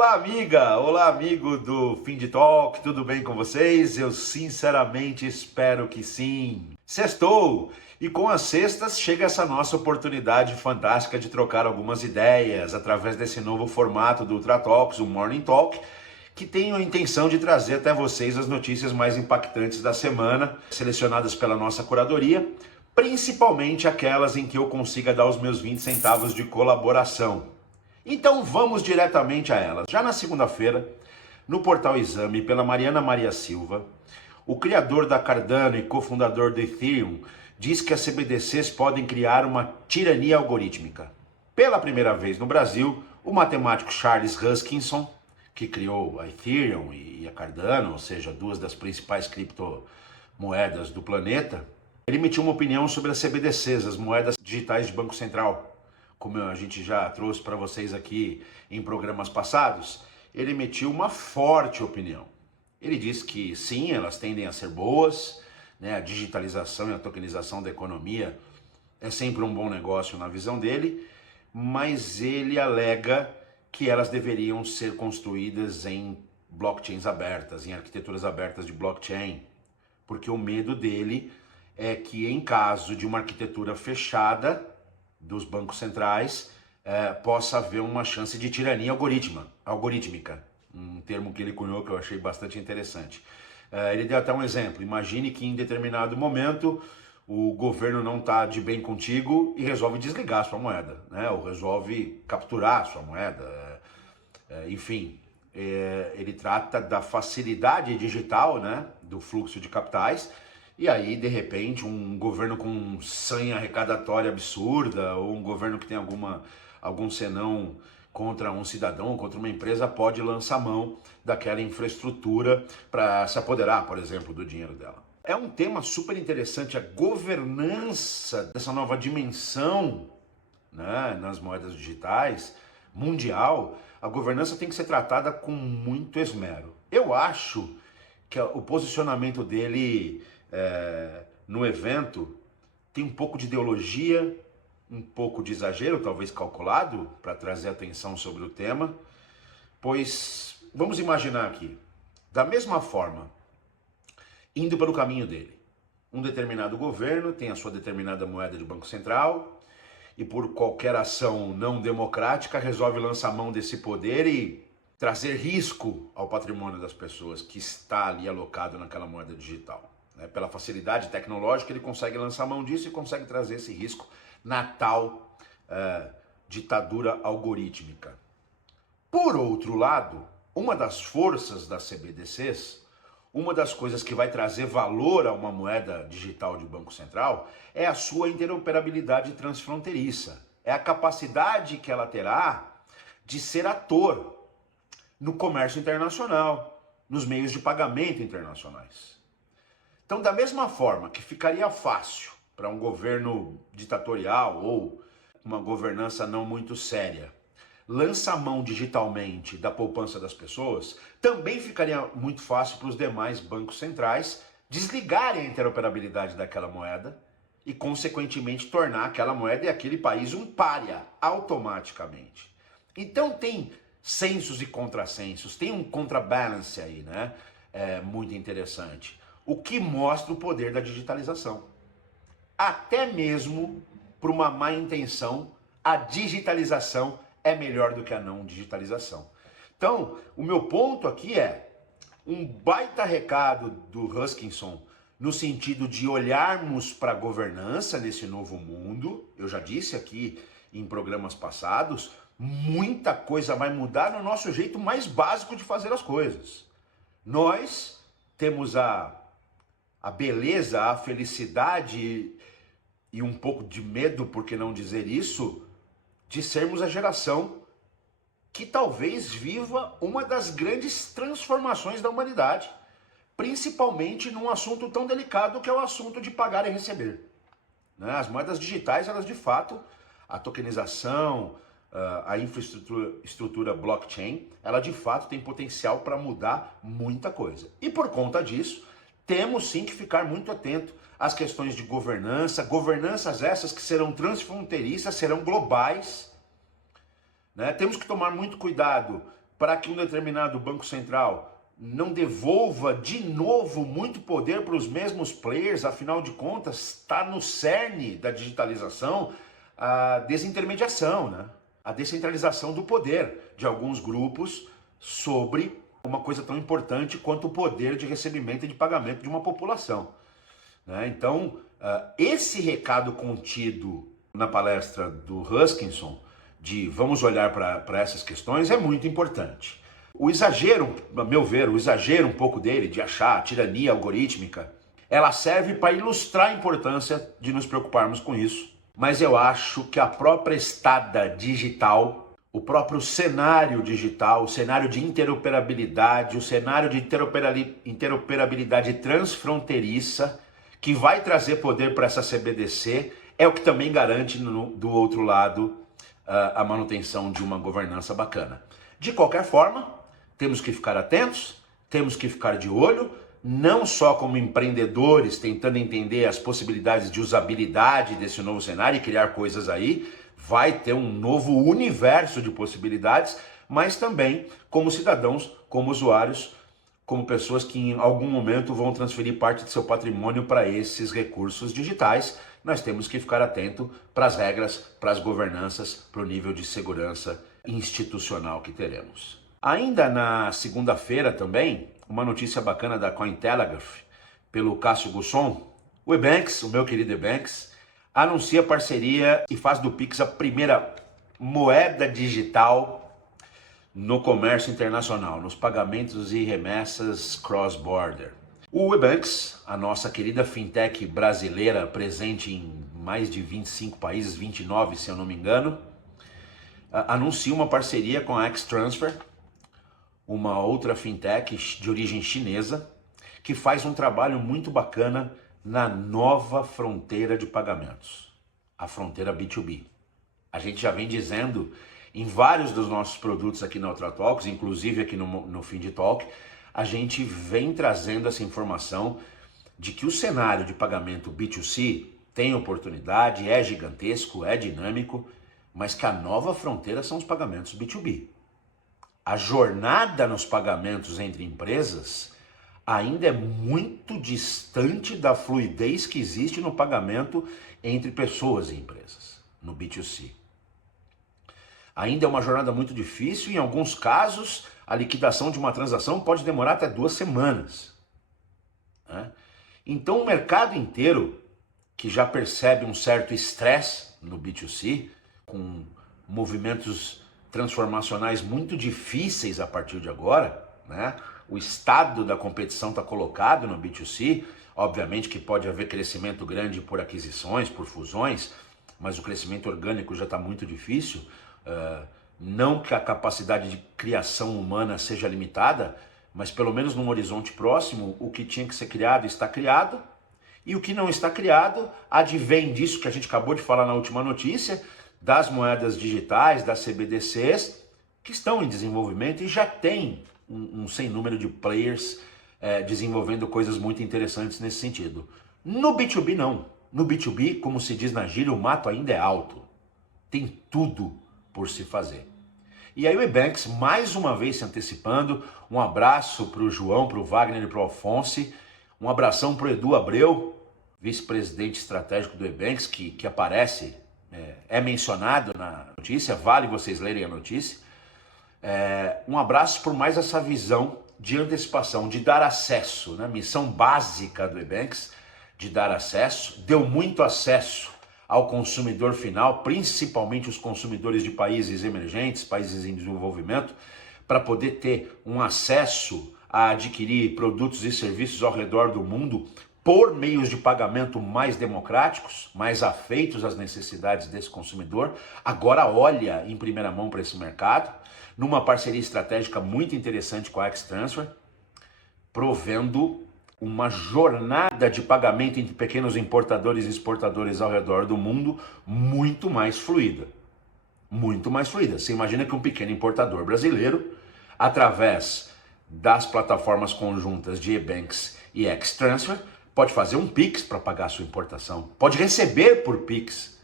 Olá, amiga! Olá, amigo do Fim de Talk, tudo bem com vocês? Eu sinceramente espero que sim. Sextou! E com as sextas chega essa nossa oportunidade fantástica de trocar algumas ideias através desse novo formato do Ultra Talks, o Morning Talk, que tem a intenção de trazer até vocês as notícias mais impactantes da semana, selecionadas pela nossa curadoria, principalmente aquelas em que eu consiga dar os meus 20 centavos de colaboração. Então vamos diretamente a elas. Já na segunda-feira, no portal Exame, pela Mariana Maria Silva, o criador da Cardano e cofundador do Ethereum diz que as CBDCs podem criar uma tirania algorítmica. Pela primeira vez no Brasil, o matemático Charles Hoskinson, que criou a Ethereum e a Cardano, ou seja, duas das principais criptomoedas do planeta, ele emitiu uma opinião sobre as CBDCs, as moedas digitais de Banco Central. Como a gente já trouxe para vocês aqui em programas passados, ele emitiu uma forte opinião. Ele diz que sim, elas tendem a ser boas, né? A digitalização e a tokenização da economia é sempre um bom negócio na visão dele, mas ele alega que elas deveriam ser construídas em blockchains abertas, em arquiteturas abertas de blockchain, porque o medo dele é que em caso de uma arquitetura fechada dos bancos centrais, possa haver uma chance de tirania algorítmica, um termo que ele cunhou que eu achei bastante interessante. Ele deu até um exemplo: imagine que em determinado momento o governo não está de bem contigo e resolve desligar a sua moeda, né? Ou resolve capturar a sua moeda, enfim. Ele trata da facilidade digital, né? Do fluxo de capitais. E aí, de repente, um governo com sanha arrecadatória absurda, ou um governo que tem algum senão contra um cidadão, contra uma empresa, pode lançar mão daquela infraestrutura para se apoderar, por exemplo, do dinheiro dela. É um tema super interessante, a governança dessa nova dimensão, né, nas moedas digitais, mundial. A governança tem que ser tratada com muito esmero. Eu acho que o posicionamento dele no evento tem um pouco de ideologia, um pouco de exagero, talvez calculado, para trazer atenção sobre o tema, pois vamos imaginar aqui, da mesma forma, indo pelo caminho dele, um determinado governo tem a sua determinada moeda de Banco Central e por qualquer ação não democrática resolve lançar mão desse poder e trazer risco ao patrimônio das pessoas que está ali alocado naquela moeda digital. Pela facilidade tecnológica, ele consegue lançar mão disso e consegue trazer esse risco na tal ditadura algorítmica. Por outro lado, uma das forças das CBDCs, uma das coisas que vai trazer valor a uma moeda digital de Banco Central é a sua interoperabilidade transfronteiriça. É a capacidade que ela terá de ser ator no comércio internacional, nos meios de pagamento internacionais. Então, da mesma forma que ficaria fácil para um governo ditatorial ou uma governança não muito séria lançar mão digitalmente da poupança das pessoas, também ficaria muito fácil para os demais bancos centrais desligarem a interoperabilidade daquela moeda e, consequentemente, tornar aquela moeda e aquele país um pária automaticamente. Então, tem sensos e contrassensos, tem um contrabalance aí, né? Muito interessante. O que mostra o poder da digitalização. Até mesmo por uma má intenção, a digitalização é melhor do que a não digitalização. Então, o meu ponto aqui é um baita recado do Hoskinson no sentido de olharmos para a governança nesse novo mundo. Eu já disse aqui em programas passados, muita coisa vai mudar no nosso jeito mais básico de fazer as coisas. Nós temos a beleza, a felicidade e um pouco de medo, por que não dizer isso, de sermos a geração que talvez viva uma das grandes transformações da humanidade, principalmente num assunto tão delicado que é o assunto de pagar e receber. As moedas digitais, elas de fato, a tokenização, a infraestrutura blockchain, ela de fato tem potencial para mudar muita coisa. E por conta disso, temos sim que ficar muito atento às questões de governanças essas que serão transfronteiriças, serão globais, né? Temos que tomar muito cuidado para que um determinado banco central não devolva de novo muito poder para os mesmos players, afinal de contas, está no cerne da digitalização a desintermediação, né? A descentralização do poder de alguns grupos sobre uma coisa tão importante quanto o poder de recebimento e de pagamento de uma população, né? Então, esse recado contido na palestra do Huskinson, de vamos olhar para essas questões, é muito importante. O exagero, a meu ver, o exagero um pouco dele, de achar a tirania algorítmica, ela serve para ilustrar a importância de nos preocuparmos com isso. Mas eu acho que a própria estada digital, o próprio cenário digital, o cenário de interoperabilidade, o cenário de interoperabilidade transfronteiriça, que vai trazer poder para essa CBDC, é o que também garante, do outro lado, a manutenção de uma governança bacana. De qualquer forma, temos que ficar atentos, temos que ficar de olho, não só como empreendedores tentando entender as possibilidades de usabilidade desse novo cenário e criar coisas aí, vai ter um novo universo de possibilidades, mas também como cidadãos, como usuários, como pessoas que em algum momento vão transferir parte de seu patrimônio para esses recursos digitais. Nós temos que ficar atento para as regras, para as governanças, para o nível de segurança institucional que teremos. Ainda na segunda-feira também, uma notícia bacana da Cointelegraph, pelo Cássio Gusson, o Ebanks, o meu querido Ebanks, anuncia parceria e faz do Pix a primeira moeda digital no comércio internacional, nos pagamentos e remessas cross-border. O Ebanks, a nossa querida fintech brasileira, presente em mais de 25 países, 29 se eu não me engano, anuncia uma parceria com a X-Transfer, uma outra fintech de origem chinesa, que faz um trabalho muito bacana na nova fronteira de pagamentos, a fronteira B2B. A gente já vem dizendo em vários dos nossos produtos aqui na Ultratalks, inclusive aqui no FindiTalk, a gente vem trazendo essa informação de que o cenário de pagamento B2C tem oportunidade, é gigantesco, é dinâmico, mas que a nova fronteira são os pagamentos B2B. A jornada nos pagamentos entre empresas ainda é muito distante da fluidez que existe no pagamento entre pessoas e empresas, no B2C. Ainda é uma jornada muito difícil e, em alguns casos, a liquidação de uma transação pode demorar até 2 semanas, né? Então, o mercado inteiro, que já percebe um certo estresse no B2C, com movimentos transformacionais muito difíceis a partir de agora, né? O estado da competição está colocado no B2C, obviamente que pode haver crescimento grande por aquisições, por fusões, mas o crescimento orgânico já está muito difícil. Não que a capacidade de criação humana seja limitada, mas pelo menos num horizonte próximo, o que tinha que ser criado está criado, e o que não está criado advém disso que a gente acabou de falar na última notícia, das moedas digitais, das CBDCs, que estão em desenvolvimento e já tem um sem número de players desenvolvendo coisas muito interessantes nesse sentido. No B2B não. No B2B, como se diz na gíria, o mato ainda é alto. Tem tudo por se fazer. E aí o Ebanks, mais uma vez se antecipando, um abraço para o João, para o Wagner e para o Alfonso, um abração para o Edu Abreu, vice-presidente estratégico do Ebanks, que aparece, é mencionado na notícia, vale vocês lerem a notícia. Um abraço por mais essa visão de antecipação, de dar acesso, né? Missão básica do Ebanks, de dar acesso, deu muito acesso ao consumidor final, principalmente os consumidores de países emergentes, países em desenvolvimento, para poder ter um acesso a adquirir produtos e serviços ao redor do mundo por meios de pagamento mais democráticos, mais afeitos às necessidades desse consumidor. Agora olha em primeira mão para esse mercado, numa parceria estratégica muito interessante com a X-Transfer, provendo uma jornada de pagamento entre pequenos importadores e exportadores ao redor do mundo muito mais fluida. Muito mais fluida. Você imagina que um pequeno importador brasileiro, através das plataformas conjuntas de Ebanks e X-Transfer, pode fazer um Pix para pagar a sua importação, pode receber por Pix.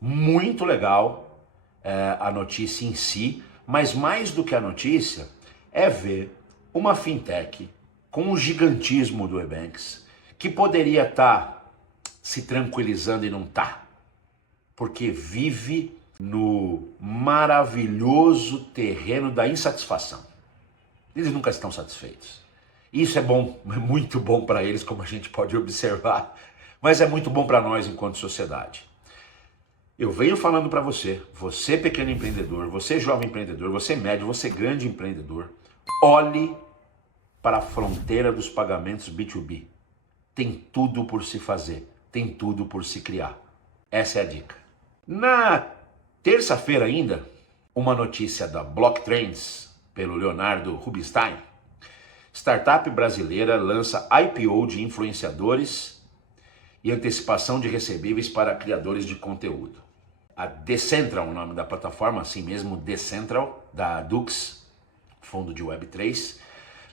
Muito legal a notícia em si, Mas mais do que a notícia, é ver uma fintech com o gigantismo do Ebanks, que poderia estar se tranquilizando e não está, porque vive no maravilhoso terreno da insatisfação. Eles nunca estão satisfeitos. Isso é bom, é muito bom para eles, como a gente pode observar, mas é muito bom para nós enquanto sociedade. Eu venho falando para você pequeno empreendedor, você jovem empreendedor, você médio, você grande empreendedor, olhe para a fronteira dos pagamentos B2B. Tem tudo por se fazer, tem tudo por se criar. Essa é a dica. Na terça-feira ainda, uma notícia da Block Trends, pelo Leonardo Rubinstein. Startup brasileira lança IPO de influenciadores e antecipação de recebíveis para criadores de conteúdo. A Decentral, o nome da plataforma, assim mesmo, Decentral, da Dux, fundo de Web3,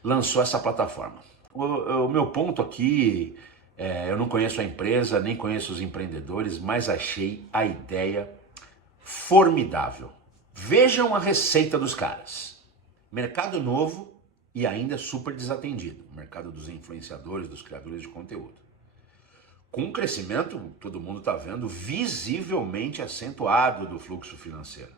lançou essa plataforma. O meu ponto aqui, eu não conheço a empresa, nem conheço os empreendedores, mas achei a ideia formidável. Vejam a receita dos caras. Mercado novo e ainda super desatendido. O mercado dos influenciadores, dos criadores de conteúdo. Com um crescimento, todo mundo está vendo, visivelmente acentuado do fluxo financeiro.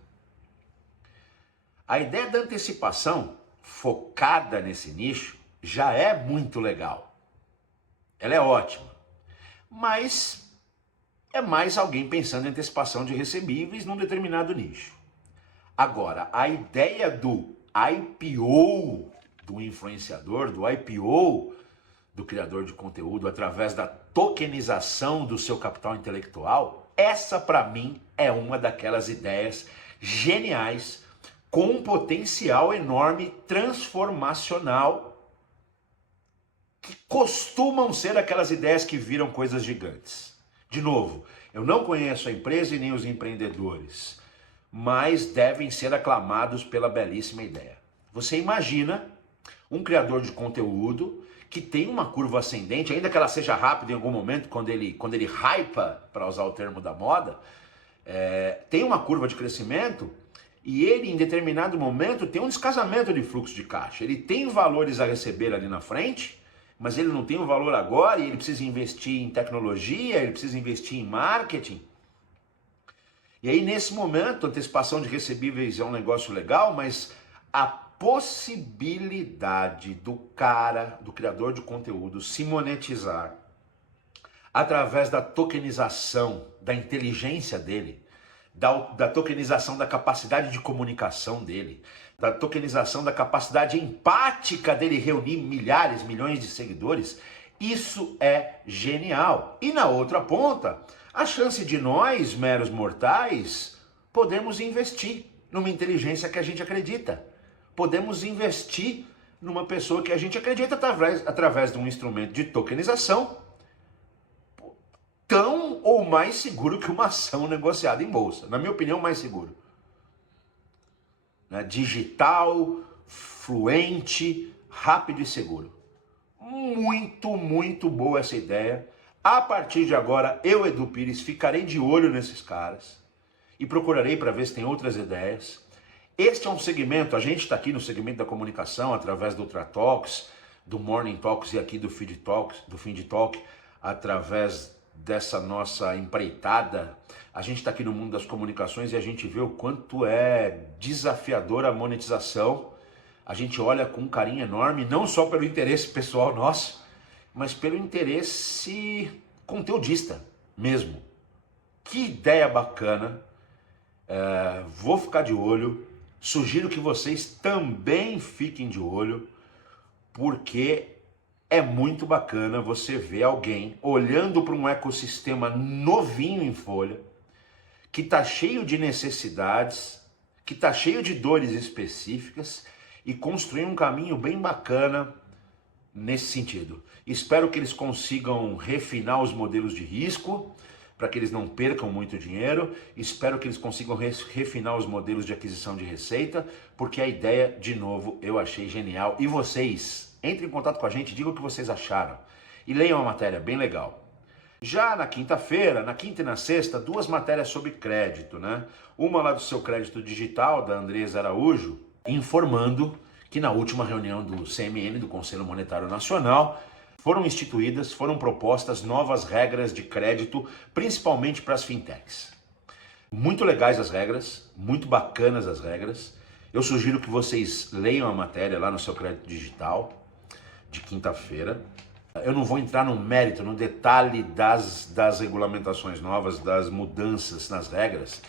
A ideia da antecipação focada nesse nicho já é muito legal. Ela é ótima. Mas é mais alguém pensando em antecipação de recebíveis num determinado nicho. Agora, a ideia do IPO do influenciador, do IPO do criador de conteúdo através da tokenização do seu capital intelectual, essa para mim é uma daquelas ideias geniais com um potencial enorme transformacional que costumam ser aquelas ideias que viram coisas gigantes. De novo, eu não conheço a empresa e nem os empreendedores, mas devem ser aclamados pela belíssima ideia. Você imagina um criador de conteúdo que tem uma curva ascendente, ainda que ela seja rápida em algum momento, quando ele hypa, para usar o termo da moda, tem uma curva de crescimento e ele, em determinado momento, tem um descasamento de fluxo de caixa. Ele tem valores a receber ali na frente, mas ele não tem o valor agora e ele precisa investir em tecnologia, ele precisa investir em marketing. E aí, nesse momento, a antecipação de recebíveis é um negócio legal, mas a possibilidade do criador de conteúdo, se monetizar através da tokenização da inteligência dele, da tokenização da capacidade de comunicação dele, da tokenização da capacidade empática dele reunir milhares, milhões de seguidores, isso é genial. E na outra ponta, a chance de nós, meros mortais, podemos investir numa inteligência que a gente acredita. Podemos investir numa pessoa que a gente acredita através de um instrumento de tokenização tão ou mais seguro que uma ação negociada em bolsa. Na minha opinião, mais seguro. Digital, fluente, rápido e seguro. Muito, muito boa essa ideia. A partir de agora, eu, Edu Pires, ficarei de olho nesses caras e procurarei para ver se tem outras ideias. Este é um segmento, a gente está aqui no segmento da comunicação, através do Ultra Talks, do Morning Talks e aqui do Feed Talk, através dessa nossa empreitada. A gente está aqui no mundo das comunicações e a gente vê o quanto é desafiadora a monetização. A gente olha com um carinho enorme, não só pelo interesse pessoal nosso, mas pelo interesse conteudista mesmo. Que ideia bacana, vou ficar de olho. Sugiro que vocês também fiquem de olho, porque é muito bacana você ver alguém olhando para um ecossistema novinho em folha, que está cheio de necessidades, que está cheio de dores específicas e construir um caminho bem bacana nesse sentido. Espero que eles consigam refinar os modelos de risco, para que eles não percam muito dinheiro. Espero que eles consigam refinar os modelos de aquisição de receita, porque a ideia, de novo, eu achei genial. E vocês, entrem em contato com a gente, digam o que vocês acharam. E leiam a matéria, bem legal. Já na quinta-feira, na quinta e na sexta, duas matérias sobre crédito, né? Uma lá do Seu Crédito Digital, da Andresa Araújo, informando que na última reunião do CMN, do Conselho Monetário Nacional, foram propostas novas regras de crédito, principalmente para as fintechs. Muito legais as regras, muito bacanas as regras. Eu sugiro que vocês leiam a matéria lá no Seu Crédito Digital, de quinta-feira. Eu não vou entrar no mérito, no detalhe das regulamentações novas, das mudanças nas regras,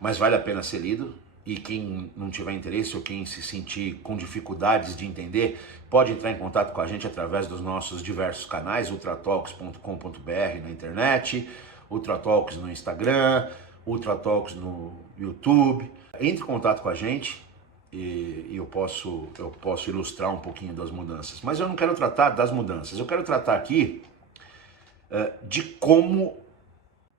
mas vale a pena ser lido. E quem não tiver interesse ou quem se sentir com dificuldades de entender, pode entrar em contato com a gente através dos nossos diversos canais, ultratalks.com.br na internet, Ultratalks no Instagram, Ultratalks no YouTube. Entre em contato com a gente e eu posso ilustrar um pouquinho das mudanças. Mas eu não quero tratar das mudanças, eu quero tratar aqui de como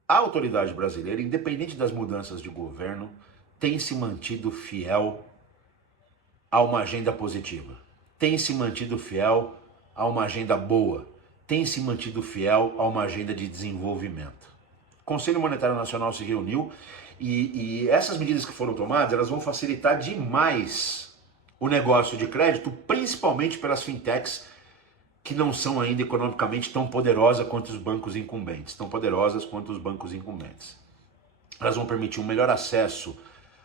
a autoridade brasileira, independente das mudanças de governo, tem se mantido fiel a uma agenda positiva, tem se mantido fiel a uma agenda boa, tem se mantido fiel a uma agenda de desenvolvimento. O Conselho Monetário Nacional se reuniu e essas medidas que foram tomadas, elas vão facilitar demais o negócio de crédito, principalmente pelas fintechs que não são ainda economicamente tão poderosas quanto os bancos incumbentes, Elas vão permitir um melhor acesso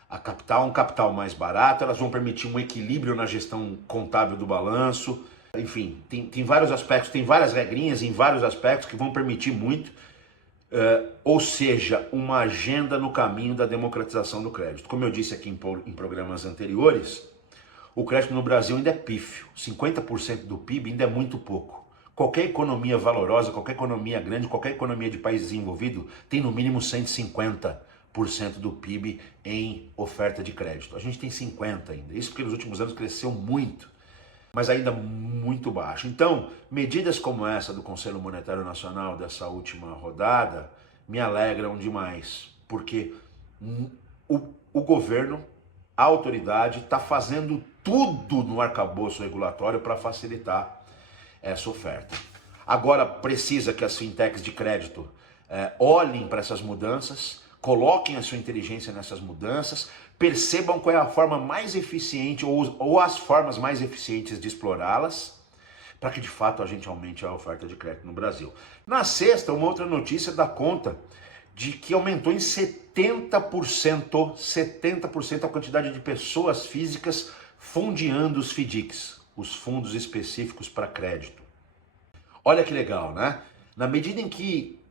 a capital, um capital mais barato, elas vão permitir um equilíbrio na gestão contábil do balanço, enfim, tem vários aspectos, tem várias regrinhas em vários aspectos que vão permitir muito, ou seja, uma agenda no caminho da democratização do crédito. Como eu disse aqui em programas anteriores, o crédito no Brasil ainda é pífio, 50% do PIB ainda é muito pouco. Qualquer economia valorosa, qualquer economia grande, qualquer economia de país desenvolvido tem no mínimo 150% do PIB em oferta de crédito. A gente tem 50% ainda. Isso porque nos últimos anos cresceu muito, mas ainda muito baixo. Então, medidas como essa do Conselho Monetário Nacional dessa última rodada me alegram demais, porque o governo, a autoridade, está fazendo tudo no arcabouço regulatório para facilitar essa oferta. Agora precisa que as fintechs de crédito olhem para essas mudanças, coloquem a sua inteligência nessas mudanças, percebam qual é a forma mais eficiente ou as formas mais eficientes de explorá-las, para que de fato a gente aumente a oferta de crédito no Brasil. Na sexta, uma outra notícia dá conta de que aumentou em 70% a quantidade de pessoas físicas fundeando os FDICs, os fundos específicos para crédito. Olha que legal, né? Na medida em que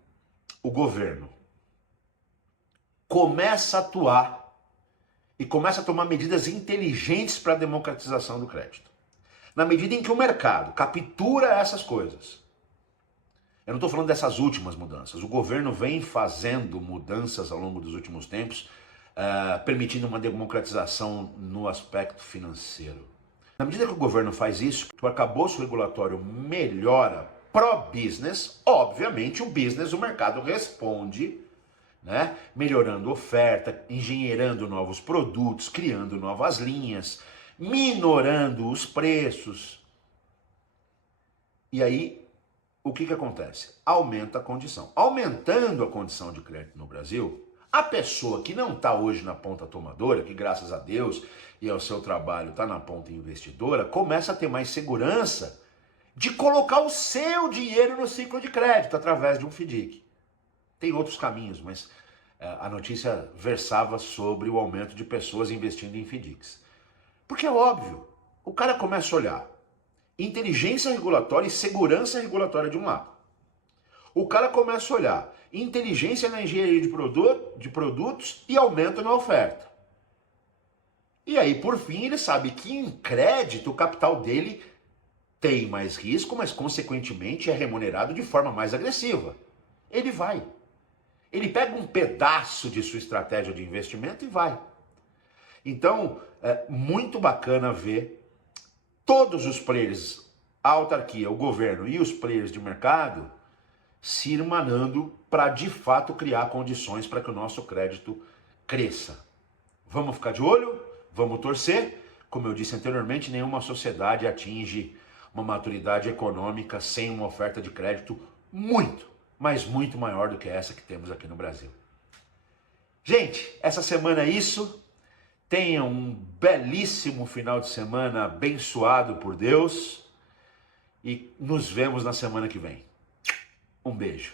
o governo começa a atuar e começa a tomar medidas inteligentes para a democratização do crédito, na medida em que o mercado captura essas coisas. Eu não estou falando dessas últimas mudanças. O governo vem fazendo mudanças ao longo dos últimos tempos, permitindo uma democratização no aspecto financeiro. Na medida que o governo faz isso, o arcabouço regulatório melhora pró-business, obviamente o mercado responde, né? Melhorando oferta, engenheirando novos produtos, criando novas linhas, minorando os preços. E aí, o que acontece? Aumenta a condição. Aumentando a condição de crédito no Brasil, a pessoa que não está hoje na ponta tomadora, que graças a Deus e ao seu trabalho está na ponta investidora, começa a ter mais segurança de colocar o seu dinheiro no ciclo de crédito através de um FDIC. Tem outros caminhos, mas a notícia versava sobre o aumento de pessoas investindo em FDICs. Porque é óbvio, o cara começa a olhar inteligência regulatória e segurança regulatória de um lado. O cara começa a olhar inteligência na engenharia de produtos e aumento na oferta. E aí, por fim, ele sabe que em crédito o capital dele tem mais risco, mas consequentemente é remunerado de forma mais agressiva. Ele pega um pedaço de sua estratégia de investimento e vai. Então, é muito bacana ver todos os players, a autarquia, o governo e os players de mercado se irmanando para de fato criar condições para que o nosso crédito cresça. Vamos ficar de olho? Vamos torcer? Como eu disse anteriormente, nenhuma sociedade atinge uma maturidade econômica sem uma oferta de crédito muito, mas muito maior do que essa que temos aqui no Brasil. Gente, essa semana é isso. Tenha um belíssimo final de semana abençoado por Deus e nos vemos na semana que vem. Um beijo.